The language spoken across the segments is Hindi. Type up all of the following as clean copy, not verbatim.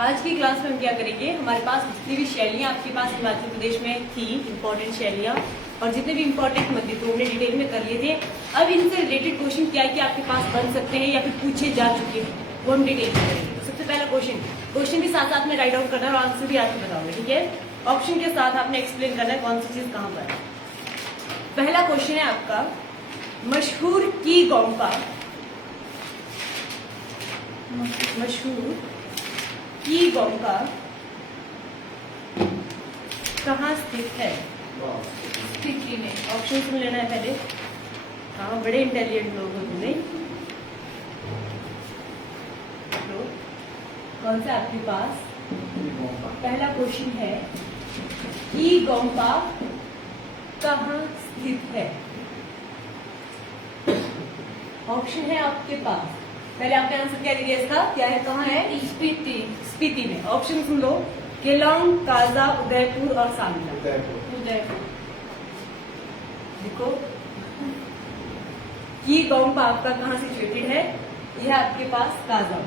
आज की क्लास में हम क्या करेंगे, हमारे पास जितनी भी शैलियाँ आपके पास हिमाचल प्रदेश में थी, इंपॉर्टेंट शैलियाँ और जितने भी इंपॉर्टेंट मंदिर थे हमने डिटेल में कर लिए थे। अब इनसे रिलेटेड क्वेश्चन क्या है कि आपके पास बन सकते हैं या फिर पूछे जा चुके हैं, वो हम डिटेल में करेंगे। तो सबसे पहला क्वेश्चन भी साथ साथ में राइट आउट करना है और आंसर भी आपको बताओगे, ठीक है। ऑप्शन के साथ आपने एक्सप्लेन करना है कौन सी चीज कहाँ पर है। पहला क्वेश्चन है आपका, मशहूर की गोम्पा कहाँ स्थित है? स्थिति में। ऑप्शन सुन लेना है पहले। हाँ, बड़े इंटेलिजेंट लोग हो तुमने। तो कौन सा आपके पास पहला क्वेश्चन है, की गोम्पा कहाँ स्थित है? ऑप्शन है आपके पास, पहले आपने आंसर क्या दिया इसका, क्या है, कहाँ है? स्पीति में। ऑप्शन सुन लो, केलांग, काजा, उदयपुर और सामना। उदयपुर। देखो, की गोम्पा आपका कहाँ सिचुएटेड है? यह आपके पास काजा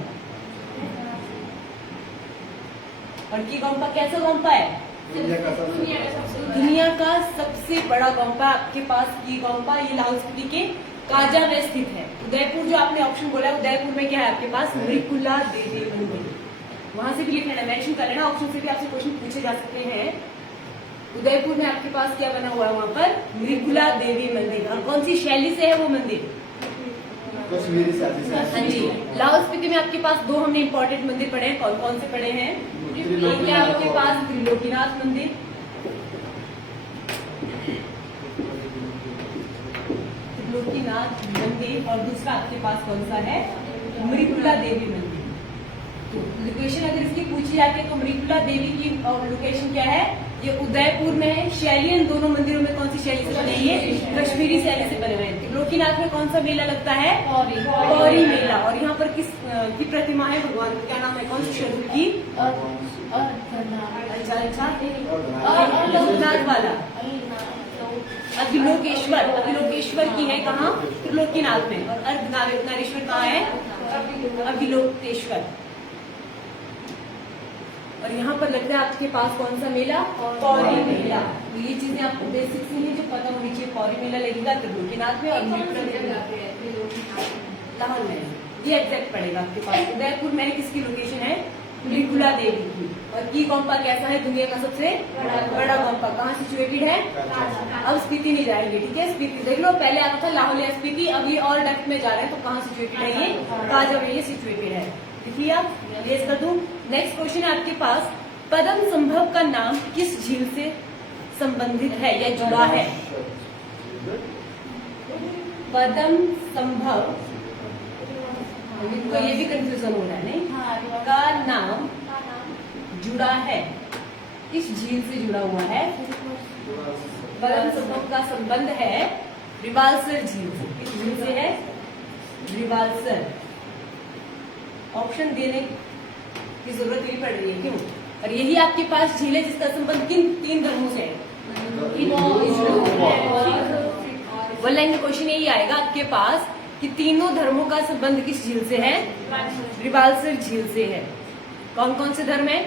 और की गोम्पा कैसा गोम्पा है? दुनिया का सबसे बड़ा गोम्पा आपके पास की गोम्पा, ये लाहौल स्पीति के काजा में स्थित है। उदयपुर जो आपने ऑप्शन बोला है, उदयपुर में क्या है आपके पास? मृकुला देवी मंदिर। वहां से भी लिख लेना, मेंशन कर लेना, ऑप्शन से भी आपसे क्वेश्चन पूछे जा सकते हैं। उदयपुर में आपके पास क्या बना हुआ है? वहां पर मृकुला देवी मंदिर। और कौन सी शैली से है वो मंदिर? हाँ जी। लाहौल स्पीति में आपके पास दो हमने इंपॉर्टेंट मंदिर पढ़े हैं। कौन कौन से पढ़े हैं? एक है आपके पास त्रिलोकीनाथ मंदिर, और दूसरा आपके पास कौन सा है? मृकुला देवी मंदिर। तो लोकेशन अगर इसकी पूछी जाती है तो मृकुला देवी की लोकेशन क्या है? ये उदयपुर में है। शैली इन दोनों मंदिरों में कौन सी शैली से बने? ये कश्मीरी शैली से बने हुए हैं। त्रिलोकीनाथ में कौन सा मेला लगता है? पौरी मेला। और यहाँ पर किस की प्रतिमा है? भगवान क्या नाम है? कौन सी स्वरूप की? लोकनाथ वाला अभिलोकेश्वर की है। कहाँ? त्रिलोकीनाथ में। और अर्धनारीश्वर कहाँ है? अभिलोकेश्वर। और यहाँ पर लगता है आपके पास कौन सा मेला? पौरी मेला। तो ये चीजें आपको बेसिक से ही जो पता होनी चाहिए। पौरी मेला लगेगा त्रिलोकीनाथ में और लाहौल में, ये एग्जैक्ट पड़ेगा आपके पास। उदयपुर में किसकी लोकेशन है? मृकुला देवी की। और की गोम्पा कैसा है? दुनिया का सबसे बड़ा गोम्पा। कहाँ सिचुएटेड है? अब स्पीति नहीं जाएंगे, ठीक है। स्पीति देख लो, पहले आता था लाहौल या स्पीति, अब ये और डेप्थ में जा रहे हैं। तो कहाँ सिचुएटेड है? ये काजा में ये सिचुएटेड है। देखिए आप ये कर दूं। नेक्स्ट क्वेश्चन है आपके पास, पद्म संभव का नाम किस झील से संबंधित है या जुड़ा है? पद्म संभव, ये भी कंफ्यूजन हो रहा है नहीं? का नाम जुड़ा है, किस झील से जुड़ा हुआ है? पद्म संभव का संबंध है रिवालसर झील से। किस झील से है? रिवालसर। ऑप्शन देने की जरूरत नहीं पड़ रही है, क्यों? और यही आपके पास झील है जिसका संबंध किन तीन धर्मों से है? वन लाइन में क्वेश्चन यही आएगा आपके पास कि तीनों धर्मों का संबंध किस झील से है? रिवालसर झील से है। कौन कौन से धर्म है?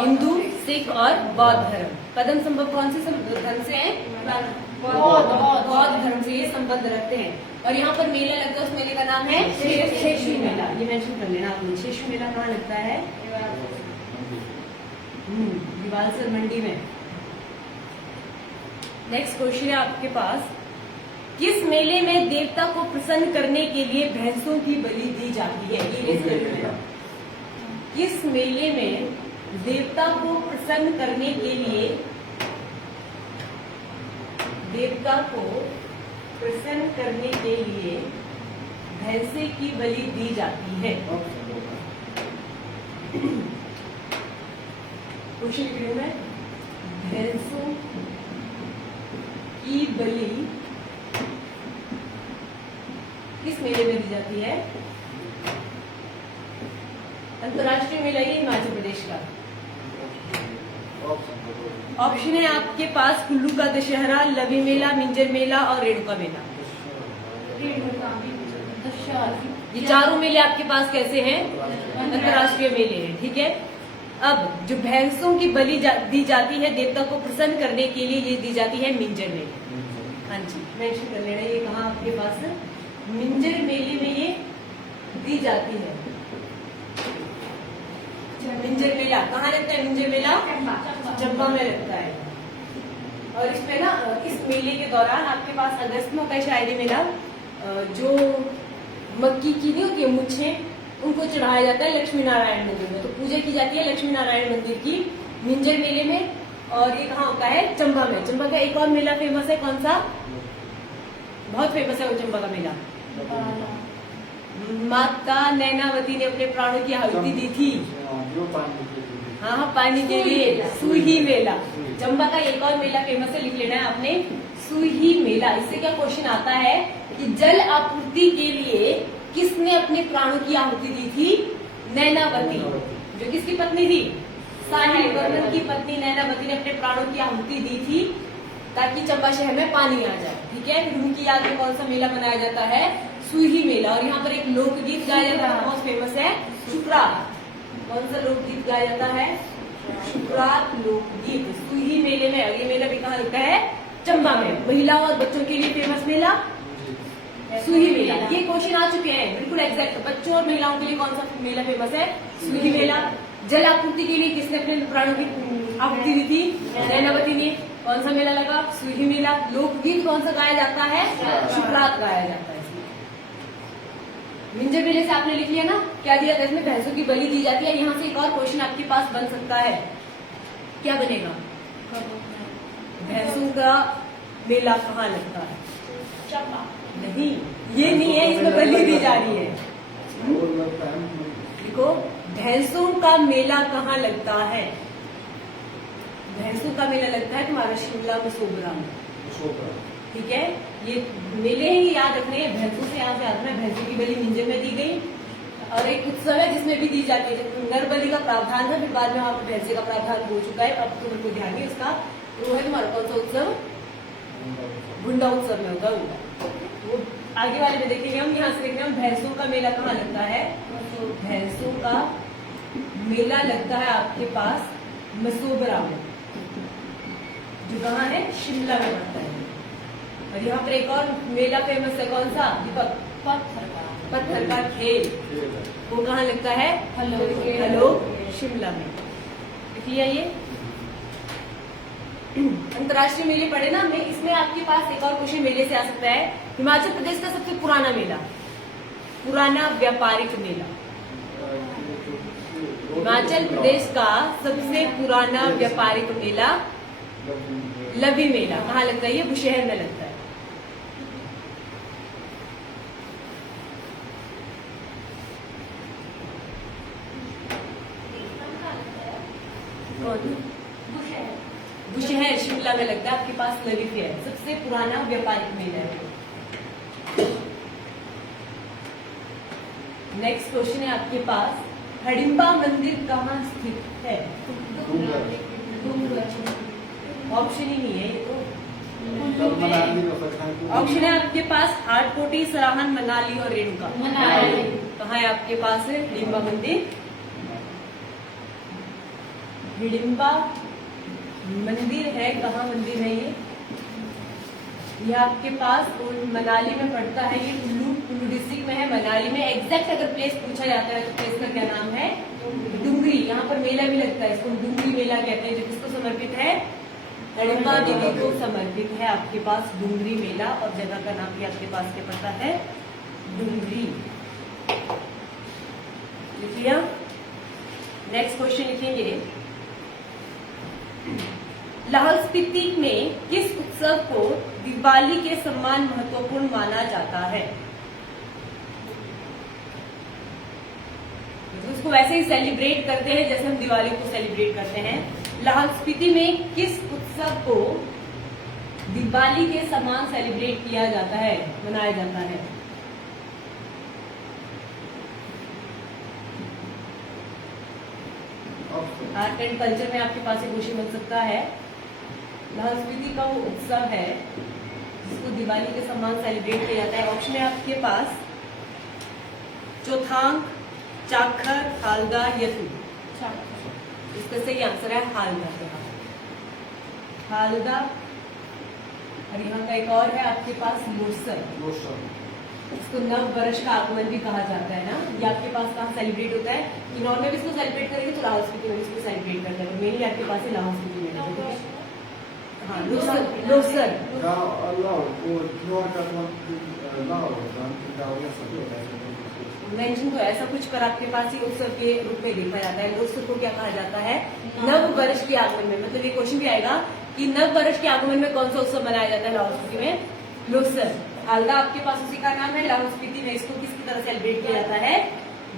हिंदू, सिख और बौद्ध धर्म। पद्म संभव कौन से धर्म से है? बौद्ध धर्म से ये संबंध रखते हैं। और यहाँ पर मेला लगता है, उस मेले का नाम है शेषु मेला। ये मेंशन कर लेना आपने। शेषु मेला कहाँ लगता है? रिवालसर मंडी में। नेक्स्ट क्वेश्चन है आपके पास, किस मेले में देवता को प्रसन्न करने के लिए भैंसों की बलि दी जाती है? ये किस मेले में देवता को प्रसन्न करने के लिए भैंसे की बलि दी जाती है? क्वेश्चन क्यों है? भैंसों की बलि किस मेले में दी जाती है? अंतर्राष्ट्रीय मेला ये हिमाचल प्रदेश का। ऑप्शन है आपके पास कुल्लू का दशहरा, लवी मेला, मिंजर मेला और रेणुका मेला। ये चारों मेले आपके पास कैसे हैं? अंतर्राष्ट्रीय मेले हैं। ठीक है, अब जो भैंसों की बलि दी जाती है देवता को प्रसन्न करने के लिए, ये दी जाती है मिंजर मेले। हाँ जी, मेंशन कर लेना, ये कहाँ आपके पास है? मिंजर मेले में ये दी जाती है। मिंजर मेला कहाँ लगता है? मिंजर मेला चंबा में लगता है। और इसमें ना, इस मेले के दौरान आपके पास अगस्त में होता है शायरी मेला, जो मक्की की नहीं होती है मुच्छें, उनको चढ़ाया जाता है लक्ष्मी नारायण मंदिर में। तो पूजा की जाती है लक्ष्मी नारायण मंदिर की मिंजर मेले में। और ये कहाँ होता है? चंबा में। चंबा का एक और मेला फेमस है, कौन सा? बहुत फेमस है वो चंबा का मेला। माता नैनावती ने अपने प्राणों की आहुति दी थी। हाँ, पानी के लिए सूही मेला। चंबा का एक और मेला फेमस है, लिख लेना है आपने, सूही मेला। इससे क्या क्वेश्चन आता है कि जल आपूर्ति के लिए किसने अपने प्राणों की आहुति दी थी? नैनावती, जो किसकी पत्नी थी? साहिल वर्मन की पत्नी नैनावती ने अपने प्राणों की आहुति दी थी ताकि चंबा शहर में पानी आ जाए। ठीक है, फिर उनकी याद में कौन सा मेला मनाया जाता है? सूही मेला। और यहाँ पर एक लोकगीत गाया जाता है, बहुत फेमस है, शुक्रात। कौन सा लोकगीत गाया जाता है? शुक्रात लोकगीत सूही मेले में। ये मेला भी कहाँ लगता है? चंबा में। महिलाओं और बच्चों के लिए फेमस मेला सूही मेला। ये क्वेश्चन आ चुके हैं बिल्कुल एग्जैक्ट। बच्चों और महिलाओं के लिए कौन सा मेला फेमस है? सूही मेला। जल आपूर्ति के लिए किसने अपने प्राणों की आहुति दी थी? नैनावती ने। कौन सा मेला लगा? सूही मेला। लोकगीत कौन सा गाया जाता है? शुक्रात गाया जाता है। मिंजर मेले से आपने लिख लिया ना, क्या दिया था इसमें? भैंसों की बलि दी जाती है। यहाँ से एक और क्वेश्चन आपके पास बन सकता है, क्या बनेगा? भैंसों का मेला कहाँ लगता है? चंबा। नहीं, ये नहीं है, इसमें बलि दी जा रही है। देखो, भैंसों का मेला कहाँ लगता है? भैंसों का मेला लगता है तुम्हारा शिमला मसोबरा में। ठीक है, ये मेले ही याद रखने हैं, भैंसों से याद रखना है। भैंसों की बलि मिंजर में दी गई। और एक उत्सव है जिसमें भी दी जाती है, नर बलि का प्रावधान था, फिर बाद में वहां पर भैंसे का प्रावधान हो चुका है। अब तुमको ध्यान नहीं उसका, वो है तुम्हारा कौन सा उत्सव? गुंडा उत्सव में होगा वो आगे वाले में देखेंगे हम। यहाँ से देखेंगे हम भैंसों का मेला कहाँ लगता है? भैंसों का मेला लगता है आपके पास मसोबरा में, जो कहाँ है? शिमला में पड़ता है। और यहाँ पर एक और मेला फेमस है, कौन सा दीपक? पत्थर का खेल। वो कहाँ लगता है? हेलो शिमला में। देखिए ये अंतर्राष्ट्रीय मेले पढ़े ना हमने, इसमें आपके पास एक और क्वेश्चन मेले से आ सकता है। हिमाचल प्रदेश का सबसे पुराना मेला, पुराना व्यापारिक मेला। हिमाचल प्रदेश का सबसे पुराना व्यापारिक मेला लवी मेला कहाँ लगता है? ये बुशहर में लगता है। बुशहर शिमला में लगता है आपके पास। लवी फेयर सबसे पुराना व्यापारिक मेला है। नेक्स्ट क्वेश्चन है आपके पास, हडिम्बा मंदिर कहाँ स्थित है? ऑप्शन ही नहीं है ये तो। ऑप्शन है आपके पास हाटकोटी, सराहन, मनाली और रेणुका। कहाँ है आपके पास है हिडिम्बा मंदिर? हिडिम्बा मंदिर है, कहाँ मंदिर है ये आपके पास मनाली में पड़ता है। ये कुल्लू डिस्ट्रिक्ट में है, मनाली में। एग्जैक्ट अगर प्लेस पूछा जाता है तो प्लेस का क्या नाम है? डुंगरी। यहाँ पर मेला भी लगता है, इसको डुंगरी मेला कहते हैं, जो किसको समर्पित है? हडिम्बा देवी को समर्पित है आपके पास डुंगरी मेला। और जगह का नाम भी आपके पास क्या पड़ता है? डुंगरी। लिखिए। नेक्स्ट क्वेश्चन लिखेंगे, लाहौल स्पीति में किस उत्सव को दिवाली के समान महत्वपूर्ण माना जाता है? तो उसको वैसे ही सेलिब्रेट करते हैं जैसे हम दिवाली को सेलिब्रेट करते हैं। लाहौल स्पीति में किस उत्सव को दिवाली के समान सेलिब्रेट किया जाता है, मनाया जाता है? आर्ट एंड कल्चर में आपके पास एक क्वेश्चन बन सकता है। लाहौल स्पीति का वो उत्सव है जिसको दिवाली के समान सेलिब्रेट किया जाता है। ऑप्शन है आपके पास चौथांग, चाखर, हालदा, यथु। इसका सही आंसर है हालदा। हालदा। और यहाँ का एक और है आपके पास लोसर। इसको नव वर्ष का आगमन भी कहा जाता है ना। ये आपके पास कहाँ सेलिब्रेट होता है? किन्नौर में भी इसको सेलिब्रेट करेंगे तो लाहौल स्पीति में इसको सेलिब्रेट करते हैं। मेनली आपके पास है लाहौल स्पीति में। हाँ, लोसर। मेंशन तो ऐसा कुछ पर आपके पास ही उत्सव के रूप में देखा जाता है। लोसर को क्या कहा जाता है? नव वर्ष के आगमन में। मतलब ये क्वेश्चन भी आएगा कि नव वर्ष के आगमन में कौन सा उत्सव मनाया जाता है लाहौल स्पीति में? लोसर। हालदा आपके पास उसी का नाम है। लाहौल स्पीति में इसको किसकी तरह सेलिब्रेट किया जाता है?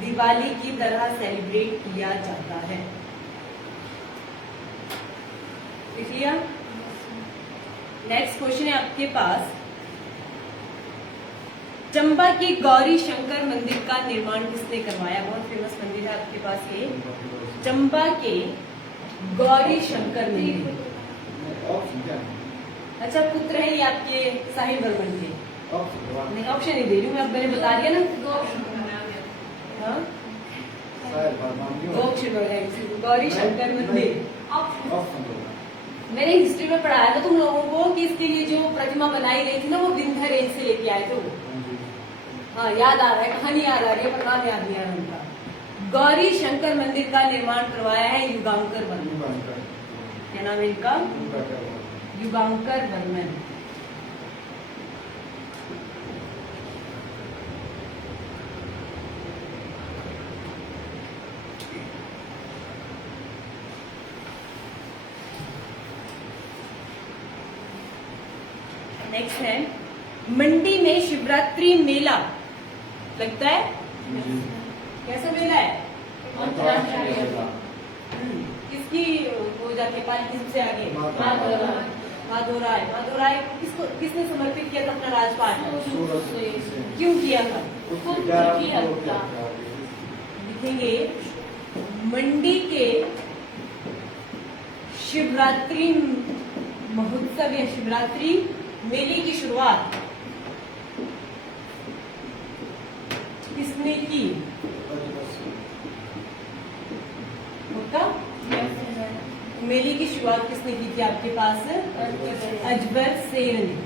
दिवाली की तरह सेलिब्रेट किया जाता है। देख लिया। नेक्स्ट क्वेश्चन है आपके पास, चंबा के गौरी शंकर मंदिर का निर्माण किसने करवाया? बहुत फेमस मंदिर है आपके पास ये, चंबा के गौरी शंकर मंदिर। अच्छा, पुत्र है ये आपके साहिल वर्मन के। नहीं, ऑप्शन नहीं दे रही हूँ मैं, अब मैंने बता दिया ना। हाँ, गौरी शंकर मंदिर। मैंने हिस्ट्री में पढ़ाया था तुम लोगों को कि इसके लिए जो प्रतिमा बनाई गई थी ना, वो विंध्य रेंज से लेके आए थे वो। हाँ, याद आ रहा है, कहानी याद आ रही है, पर नाम याद नहीं आ रहा उनका। गौरी शंकर मंदिर का निर्माण करवाया है युगांकर वर्मन। क्या नाम है इनका? युगांकर वर्मन। नेक्स्ट है, मंडी में शिवरात्रि मेला लगता है। कैसा मेला है? किसकी हो जाती है पालकी सबसे आगे? माधोराय। माधोराय को किसने समर्पित किया था अपना राजपाट? क्यों किया था? लिखेंगे, मंडी के शिवरात्रि महोत्सव या शिवरात्रि मेले की शुरुआत किसने की? मेले की शुरुआत किसने की थी आपके पास? अजबर सेन ने।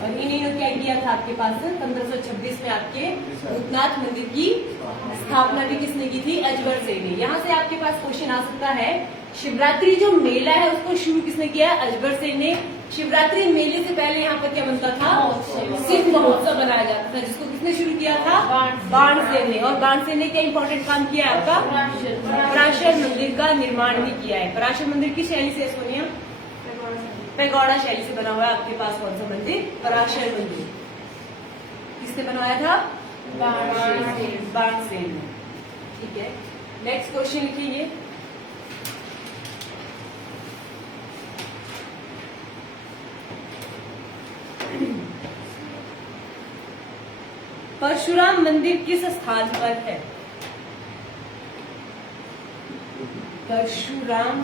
और इन्होंने क्या किया था आपके पास? 1526 में आपके भूतनाथ मंदिर की स्थापना भी किसने की थी? अजबर सेन ने। यहाँ से आपके पास क्वेश्चन आ सकता है, शिवरात्रि जो मेला है उसको शुरू किसने किया? अजबर सेन ने। शिवरात्रि मेले से पहले यहाँ पर क्या बनता था? शिव महोत्सव बनाया जाता था, जिसको किसने शुरू किया था? बाणसेन ने। और बाणसेन ने क्या इंपॉर्टेंट काम किया है आपका? पराशर मंदिर का निर्माण भी किया है। पराशर मंदिर की शैली से, सोनिया? पैगोडा शैली से बना हुआ है आपके पास कौन सा मंदिर? पराशर मंदिर। किसने बनवाया था? बाणसेन ने। ठीक है, नेक्स्ट क्वेश्चन लिखिए। परशुराम मंदिर किस स्थान पर है? परशुराम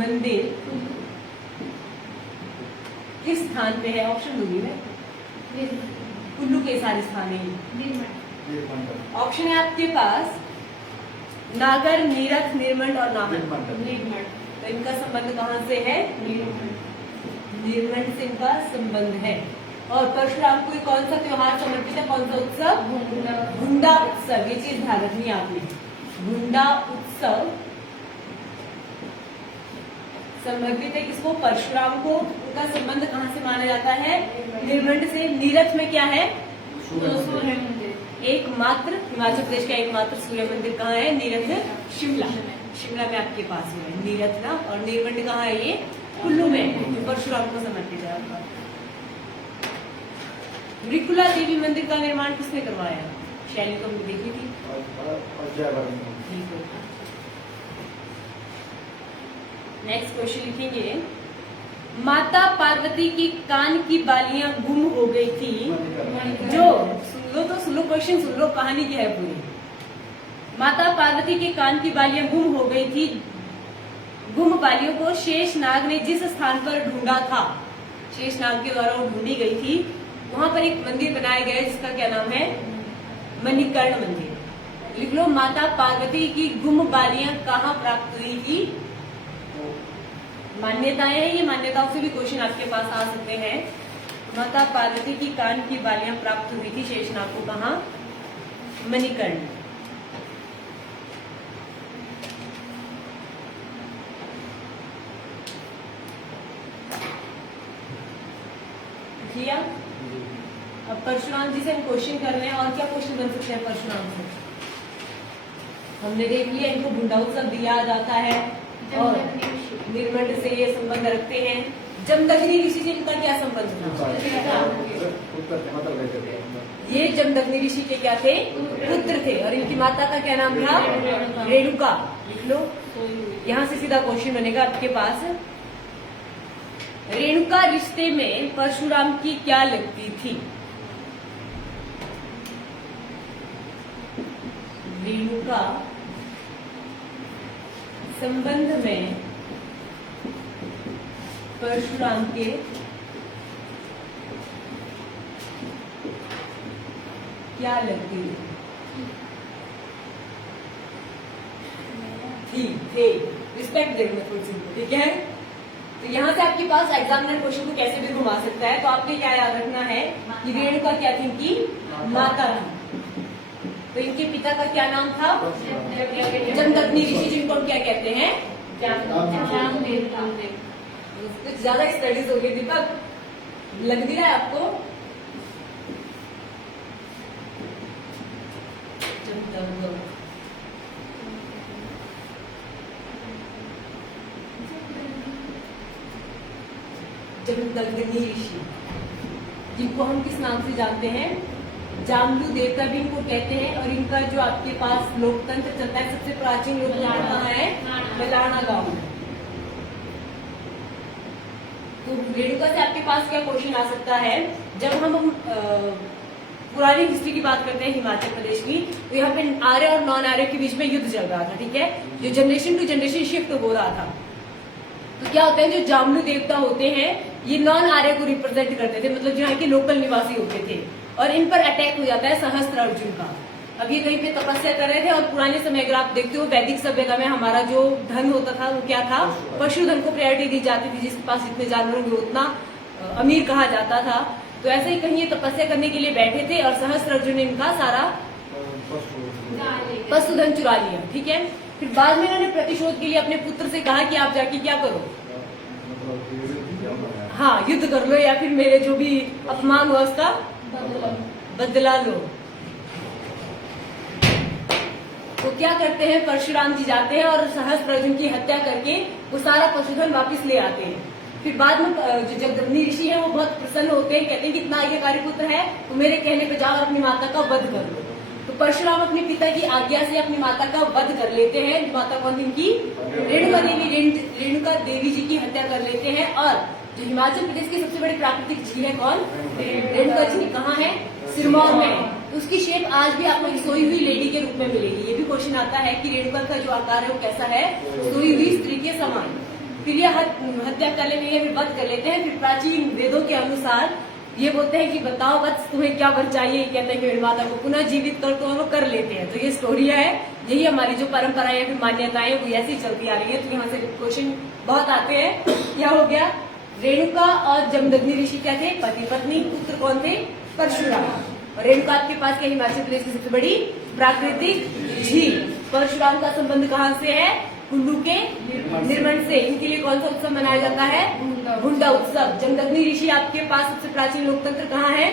मंदिर किस स्थान पे है? ऑप्शन दूंगी मैं, कुल्लू के सारे स्थान है। ऑप्शन है आपके पास नागर, नीरथ, निर्मंड और नाहन। तो इनका संबंध कहाँ से है? निर्मंड से इनका संबंध है। और परशुराम को कौन सा त्योहार समर्पित है? कौन सा उत्सव? गुंडा उत्सव। ये चीज ध्यान रखनी है आपने। गुंडा उत्सव समर्पित है किसको? परशुराम को। उनका संबंध कहाँ से माना जाता है? निर्मंड से। नीरथ में क्या है? सूर्य मंदिर। एकमात्र हिमाचल प्रदेश का एकमात्र सूर्य मंदिर कहाँ है? नीरथ, शिमला। शिमला में आपके पास है नीरथ ना। और निर्मंड कहाँ है? ये कुल्लू में, जो परशुराम को समर्पित है आपका। रिकुला देवी मंदिर का निर्माण किसने करवाया? शैली तो हमने देखी थी। नेक्स्ट क्वेश्चन लिखेंगे, माता पार्वती की कान की बालियां गुम हो गई थी। जो सुन लो क्वेश्चन सुन लो, कहानी क्या है पूरी। माता पार्वती के कान की बालियां गुम हो गई थी। गुम बालियों को शेषनाग ने जिस स्थान पर ढूंढा था, शेषनाग के द्वारा वो ढूंढी गई थी, वहां पर एक मंदिर बनाया गया जिसका क्या नाम है? मणिकर्ण मंदिर। लिख लो, माता पार्वती की गुम बालियां कहाँ प्राप्त हुई थी? मान्यताएं हैं, ये मान्यताओं से भी क्वेश्चन आपके पास आ सकते हैं। माता पार्वती की कान की बालियां प्राप्त हुई थी शेषनाग को कहाँ? मणिकर्ण। किया? अब परशुराम जी से हम क्वेश्चन कर रहे हैं, और क्या क्वेश्चन बन सकते हैं परशुराम से? हमने देख लिया, इनको भुंडा उत्सव दिया जाता है और निर्मंड से ये संबंध रखते हैं। जमदग्नि ऋषि से इनका क्या संबंध था? ये जमदग्नि ऋषि के क्या थे? पुत्र थे। और इनकी माता का क्या नाम था? रेणुका। लिख लो, यहाँ से सीधा क्वेश्चन बनेगा आपके पास। रेणुका रिश्ते में परशुराम की क्या लगती थी? रेणुका संबंध में परशुराम के क्या लगती थी? रिस्पेक्ट देंगे थोड़ी सी, ठीक है? तो यहाँ से आपके पास एग्जामिनर क्वेश्चन को कैसे भी घुमा सकता है। तो आपने क्या याद रखना है कि रेणुका क्या थी? इनकी माता थी। तो इनके पिता का क्या नाम था? जमदग्नि ऋषि, जिनको हम क्या कहते हैं? कुछ ज्यादा स्टडीज हो गई दीपक, लग भी रहा है आपको? जमदग्नि ऋषि, जिनको हम किस नाम से जानते हैं? जामलू देवता भी इनको कहते हैं। और इनका जो आपके पास लोकतंत्र चलता है, सबसे प्राचीन लोकतंत्र कहाँ है? मलाना गांव में। तो रेणुका से आपके पास क्या क्वेश्चन आ सकता है? जब हम पुरानी हिस्ट्री की बात करते हैं हिमाचल प्रदेश की, तो यहाँ पे आर्य और नॉन आर्य के बीच में युद्ध चल रहा था, ठीक है? जो जनरेशन टू जनरेशन शिफ्ट हो रहा था। तो क्या होता है, जो जामलू देवता होते हैं ये नॉन आर्य को रिप्रेजेंट करते थे, मतलब जो यहाँ के लोकल निवासी होते थे। और इन पर अटैक हो जाता है सहस्त्र अर्जुन का। अब ये कहीं पे तपस्या कर रहे थे, और पुराने समय अगर आप देखते हो वैदिक सभ्यता में हमारा जो धन होता था वो क्या था? पशुधन को प्रायोरिटी दी जाती थी। जिसके पास इतने जानवर होंगे उतना अमीर कहा जाता था। तो ऐसे ही कहीं ये तपस्या करने के लिए बैठे थे और सहस्त्र अर्जुन ने इनका सारा पशुधन चुरा लिया, ठीक है? फिर बाद में इन्होंने प्रतिशोध के लिए अपने पुत्र से कहा कि आप जाके क्या करो, हाँ, युद्ध कर लो, या फिर मेरे जो भी अपमान हुआ उसका बदला लो। तो क्या करते हैं, परशुराम जी जाते हैं और सहस्त्र अर्जुन की हत्या करके वो सारा पशुधन वापस ले आते हैं। फिर बाद में जो जमदग्नि ऋषि है वो बहुत प्रसन्न होते हैं, कहते हैं कि इतना आज्ञाकारी पुत्र है तो मेरे कहने पे जाओ और अपनी माता का वध कर लो। तो परशुराम अपने पिता की आज्ञा से अपनी माता का वध कर लेते हैं। माता कौन थी इनकी? रेणुका देवी। रेणुका देवी जी की हत्या कर लेते हैं। और जो हिमाचल प्रदेश की सबसे बड़ी प्राकृतिक झील है कौन? रेणुका झील। कहाँ है? सिरमौर में। तो उसकी शेप आज भी आपको एक सोई हुई लेडी के रूप में मिलेगी। ये भी क्वेश्चन आता है कि रेणुका का जो आकार है वो कैसा है? सोई हुई स्त्री के समान। फिर ये हत्या कर लेते हैं, फिर वध कर लेते हैं। फिर प्राचीन वेदों के अनुसार ये बोलते हैं कि बताओ वत्स तुम्हें क्या वर चाहिए? कहते हैं कि मेरी माता को पुनः जीवित कर, तो वो कर लेते हैं। तो ये स्टोरी है, यही हमारी जो परंपराएं या फिर मान्यताएं वो ऐसी चलती आ रही है। तो यहाँ से क्वेश्चन बहुत आते हैं। क्या हो गया? रेणुका और जमदग्नि ऋषि क्या थे? पति पत्नी। पुत्र कौन थे? परशुराम। और रेणुका आपके पास क्या? हिमाचल प्रदेश की सबसे बड़ी प्राकृतिक झील। परशुराम का संबंध कहाँ से है? कुल्लू के निर्मंड से। इनके लिए कौन सा उत्सव मनाया जाता है? भुंडा उत्सव। जमदग्नि ऋषि आपके पास सबसे प्राचीन लोकतंत्र कहाँ है?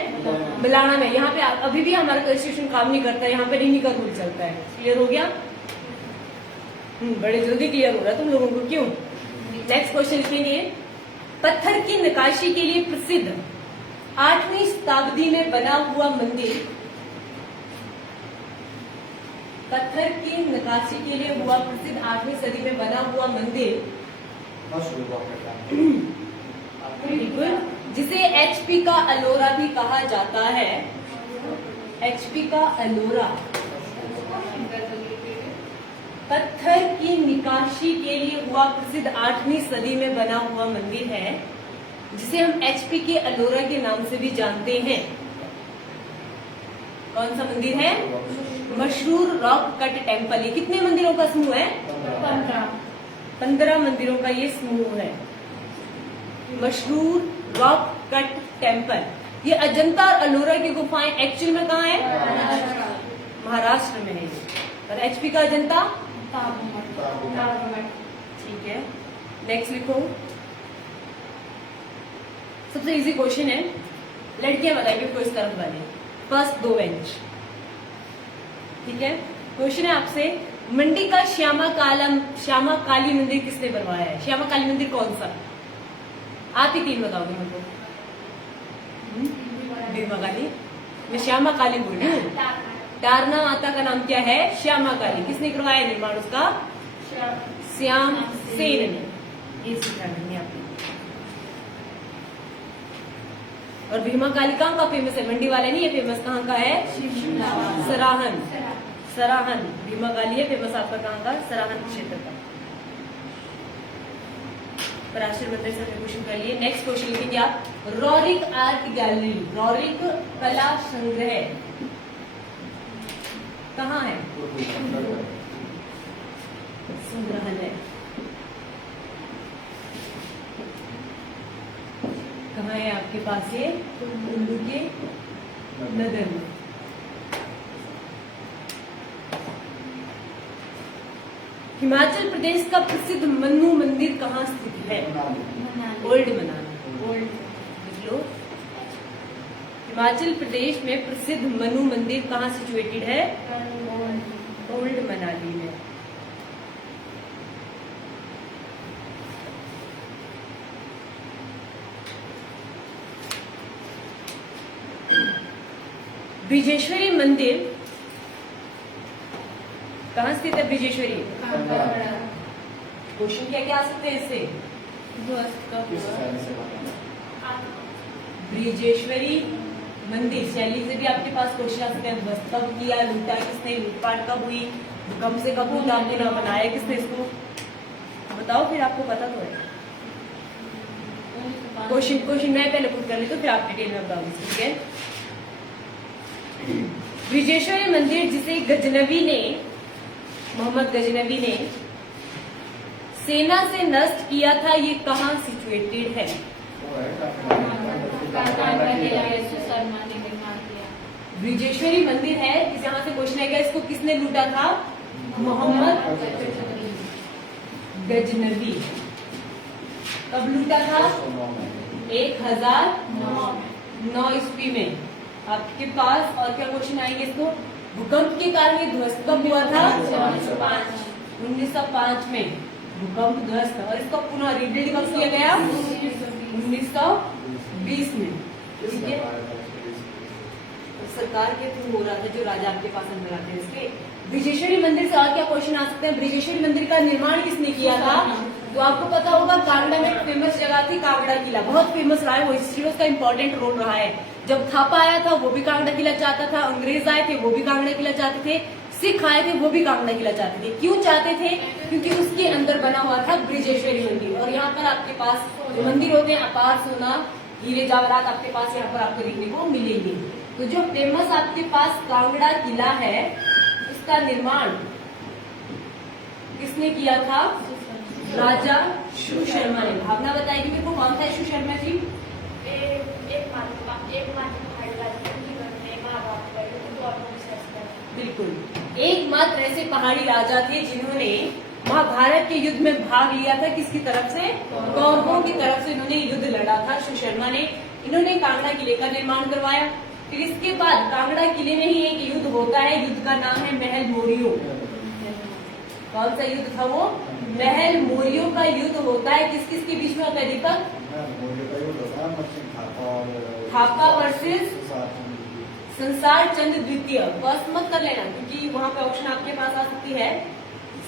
मलाना में। यहाँ पे अभी भी हमारा कॉन्स्टिट्यूशन काम नहीं करता है, यहाँ पे ऋणी का रूल चलता है। क्लियर हो गया? बड़े जल्दी क्लियर हो रहा है तुम लोगों को, क्यों? नेक्स्ट क्वेश्चन लिखेंगे। पत्थर की नक्काशी के लिए प्रसिद्ध 8वीं शताब्दी में बना हुआ मंदिर, पत्थर की नक्काशी के लिए हुआ प्रसिद्ध 8वीं सदी में बना हुआ मंदिर, जिसे एचपी का अलोरा भी कहा जाता है। एचपी का अलोरा पत्थर की निकाशी के लिए हुआ प्रसिद्ध 8वीं सदी में बना हुआ मंदिर है, जिसे हम एचपी के अलोरा के नाम से भी जानते हैं। कौन सा मंदिर है? मशहूर रॉक कट टेम्पल। ये कितने मंदिरों का समूह है? 15 मंदिरों का ये समूह है। मशहूर रॉक कट टेम्पल। ये अजंता और अलोरा की गुफाएं एक्चुअल में कहाँ है? महाराष्ट्र में है। और एचपी का अजंता? ठीक है, नेक्स्ट लिखो। सबसे इजी क्वेश्चन है, लड़कियां बताएंगे आपको इस तरफ वाले, फर्स्ट 2 बेंच। ठीक है, क्वेश्चन है आपसे, मंडी का श्यामा काली मंदिर किसने बनवाया है? श्यामा काली मंदिर कौन सा? आप ही 3 बताओगे मेरे को। भीमा काली, मैं श्यामा काली बोल रही हूँ। तारना माता का नाम क्या है? श्यामा काली। किसने करवाया निर्माण उसका? श्याम सेन ने। ये सीखा नहीं आपने। और भीमा काली कहाँ का फेमस है? मंडी वाले नहीं है फेमस, कहाँ का है? सराहन। सराहन भीमा काली है फेमस आपका, कहाँ का? सराहन क्षेत्र का। पराशर मंदिर से क्वेश्चन कर लिए। नेक्स्ट क्वेश्चन लिखेंगे आप, रोरिक आर्ट गैलरी, रोरिक कला संग्रह कहाँ है? संग्रहालय कहाँ है आपके पास? ये कुल्लू के नगर में। हिमाचल प्रदेश का प्रसिद्ध मन्नू मंदिर कहाँ स्थित है? ओल्ड मनाली। ओल्ड लिख लो। हिमाचल प्रदेश में प्रसिद्ध मनु मंदिर कहाँ सिचुएटेड है? ओल्ड मनाली में। ब्रिजेश्वरी मंदिर कहाँ स्थित है? ब्रिजेश्वरी। क्वेश्चन क्या क्या आ सकते हैं इससे? ब्रिजेश्वरी मंदिर शैली से भी आपके पास क्वेश्चन आ सकते हैं। ध्वस्त कब किया, लूटा किसने, लूटपाट कब हुई, भूकंप से कब हुआ, आपके नाम बनाया किसने, इसको बताओ, फिर आपको पता तो है। क्वेश्चन मैं पहले पूछ कर ली तो फिर आप डिटेल में बताओ। ठीक है, ब्रिजेश्वरी मंदिर जिसे गजनवी ने, मोहम्मद गजनवी ने सेना से नष्ट किया था, ये कहाँ सिचुएटेड है? ब्रिजेश्वरी मंदिर है, इस यहाँ से क्वेश्चन आएगा, इसको किसने लूटा था? मोहम्मद गजनवी। कब लूटा था? 1009 ईस्वी में आपके पास। और क्या क्वेश्चन आएंगे इसको? भूकंप के कारण ये ध्वस्त कब हुआ था? 1905 में भूकंप ध्वस्त। और इसको पुनः रिबिल्ड कब किया गया? 1920 में। ठीक है, सरकार के थ्रू हो रहा था, जो राजा आपके पास अंदर आते हैं। इसके ब्रिजेश्वरी मंदिर से और क्या क्वेश्चन आ सकते हैं? ब्रिजेश्वरी मंदिर का निर्माण किसने किया था? तो आपको पता होगा, कांगड़ा में एक फेमस जगह थी कांगड़ा किला, बहुत फेमस रहा है वो, हिस्ट्री में उसका इंपॉर्टेंट रोल रहा है। जब थापा आया था वो भी कांगड़ा किला चाहता था, अंग्रेज आए थे वो भी कांगड़ा किला चाहते थे, सिख आए थे वो भी कांगड़ा किला चाहते थे। क्यों चाहते थे? क्योंकि उसके अंदर बना हुआ था ब्रिजेश्वरी मंदिर। और यहाँ पर आपके पास जो मंदिर होते हैं, अपार सोना हीरे जवाहरात आपके पास यहाँ पर आपको देखने को मिलेंगे। तो जो फेमस आपके पास कांगड़ा किला है, उसका निर्माण किसने किया था? राजा शु शर्मा ने। भावना बताएगी मेरे को, कौन था शु शर्मा जी? बिल्कुल, एकमात्र ऐसे पहाड़ी राजा थे जिन्होंने महाभारत के युद्ध में भाग लिया था। किसकी तरफ से? कौरवों की तरफ से इन्होंने युद्ध लड़ा था शु शर्मा ने। इन्होंने कांगड़ा किले का निर्माण करवाया। फिर इसके बाद कांगड़ा किले में ही एक युद्ध होता है, युद्ध का नाम है महल मोरियो। कौन सा युद्ध था वो? महल मोरियो का युद्ध होता है। किस किस के बीच में होता है दीपक? थापा वर्सेस संसार चंद्र द्वितीय। फर्स्ट मत कर लेना, क्योंकि वहां पे ऑप्शन आपके पास आ सकती है।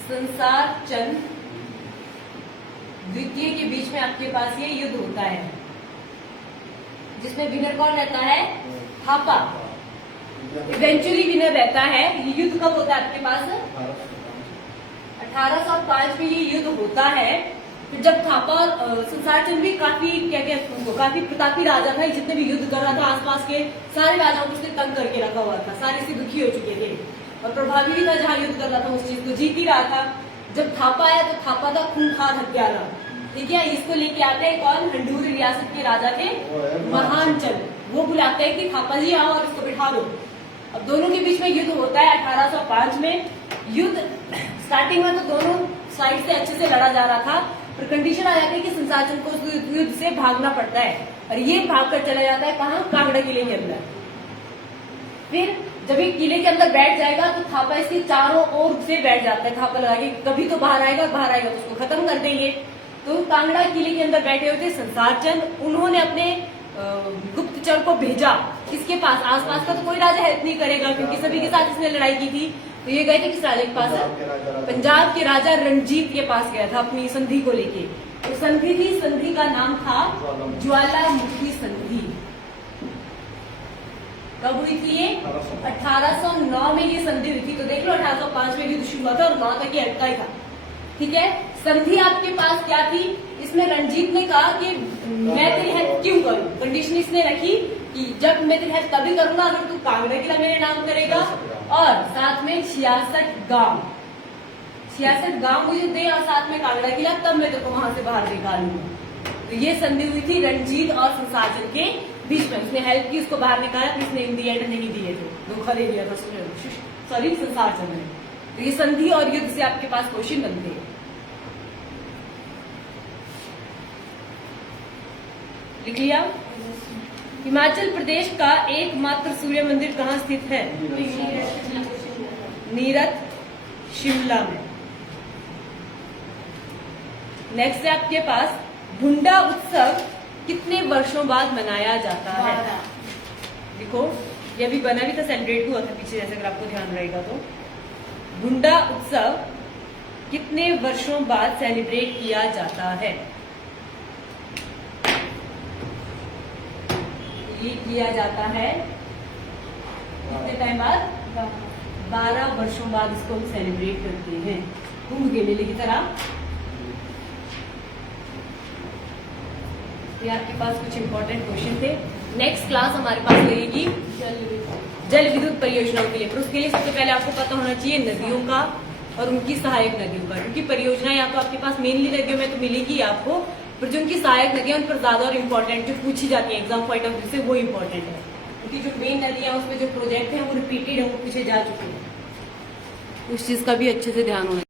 संसार चंद्र द्वितीय के बीच में आपके पास ये युद्ध होता है, जिसमें विनर कौन रहता है? थापा। इवेंचुअली विनर रहता है। ये युद्ध कब होता है आपके पास? 1805 में ये युद्ध होता है। फिर जब थापा संसार चंद भी काफी क्या कहते हैं उनको, काफी प्रतापी राजा था, जितने भी युद्ध कर रहा था आसपास के सारे राजाओं को उसने तंग करके रखा हुआ था, सारे से दुखी हो चुके थे और प्रभावी भी था, जहाँ युद्ध कर रहा था उस चीज को जीत ही रहा था। जब थापा आया तो थापा था खूंखार हत्यारा, ठीक है। इसको लेके आते हैं कौन, हंडूर रियासत के राजा थे महान चंद। वो बुलाते हैं कि थापा जी आओ और इसको बिठा दो। अब दोनों के बीच में युद्ध होता है 1805 में। युद्ध स्टार्टिंग में तो दोनों साइड से अच्छे से लड़ा जा रहा था, पर कंडीशन आ जाती है कि संसार चंद को उस युद्ध से भागना पड़ता है और ये भागकर चला जाता है कहाँ, कांगड़ा किले के अंदर। फिर जब ये किले के अंदर बैठ जाएगा तो थापा इसके चारों ओर से बैठ जाता है, थापा लगा के कभी तो बाहर आएगा तो उसको खत्म कर देंगे। तो कांगड़ा किले के अंदर बैठे हुए थे संसार चंद। उन्होंने अपने गुप्तचर को भेजा किसके पास, आसपास का तो कोई राजा हेल्प नहीं करेगा क्योंकि सभी के साथ इसने लड़ाई की थी। तो ये गए थे किस राजा के पास, पंजाब के राजा रणजीत के पास गया था अपनी संधि को लेके। तो संधि थी, संधि का नाम था ज्वालामुखी संधि। कब हुई थी ये, 1809 में ये संधि हुई थी। तो देख लो 1805 में युद्ध शुरू हुआ था और 9 तक ये अटका ही था, ठीक है। संधि आपके पास क्या थी, इसमें रणजीत ने कहा कि मैं तेरी हेल्प क्यों करूं। कंडीशन इसने रखी कि जब मैं तेरी हेल्प तभी करूंगा अगर तू कांगड़ा किला मेरे नाम करेगा और साथ में 66 गांव मुझे दे और साथ में कांगड़ा किला, तब मैं तेरे को वहां से बाहर निकालूंगा। तो ये संधि हुई थी रणजीत और संसार चंद के बीच में। उसने हेल्प की, उसको बाहर निकाला, तो इसने इन दी एंड नहीं दिए थे, धोखा दे दिया था सॉरी संसार चंद ने। तो ये संधि और युद्ध से आपके पास क्वेश्चन बनते हैं। लिख लिया। हिमाचल प्रदेश का एकमात्र सूर्य मंदिर कहाँ स्थित है, नीरज शिमला में। नेक्स्ट है आपके पास, भुंडा उत्सव कितने वर्षों बाद मनाया जाता है। देखो ये अभी बना भी था, सेलिब्रेट हुआ था पीछे, जैसे अगर आपको ध्यान रहेगा तो। भुंडा उत्सव कितने वर्षों बाद सेलिब्रेट किया जाता है, ये किया जाता है कितने टाइम बाद, 12 वर्षों बाद इसको हम सेलिब्रेट करते हैं, कुंभ के मेले की तरह। ये आपके पास कुछ इंपॉर्टेंट क्वेश्चन थे। नेक्स्ट क्लास हमारे पास लगेगी जल विद्युत परियोजनाओं के लिए। पर उसके लिए सबसे पहले आपको पता होना चाहिए नदियों का और उनकी सहायक नदियों का, क्योंकि परियोजना या तो आपके पास मेनली नदियों में तो मिलेगी आपको, पर जो उनकी सहायक नदियां उन पर ज्यादा और इम्पोर्टेंट जो पूछी जाती है एग्जाम पॉइंट ऑफ व्यू से, वो इम्पोर्टेंट है। क्योंकि जो मेन नदियां उसमें जो प्रोजेक्ट है वो रिपीटेड है, वो पीछे जा चुके हैं। उस चीज का भी अच्छे से ध्यान होना।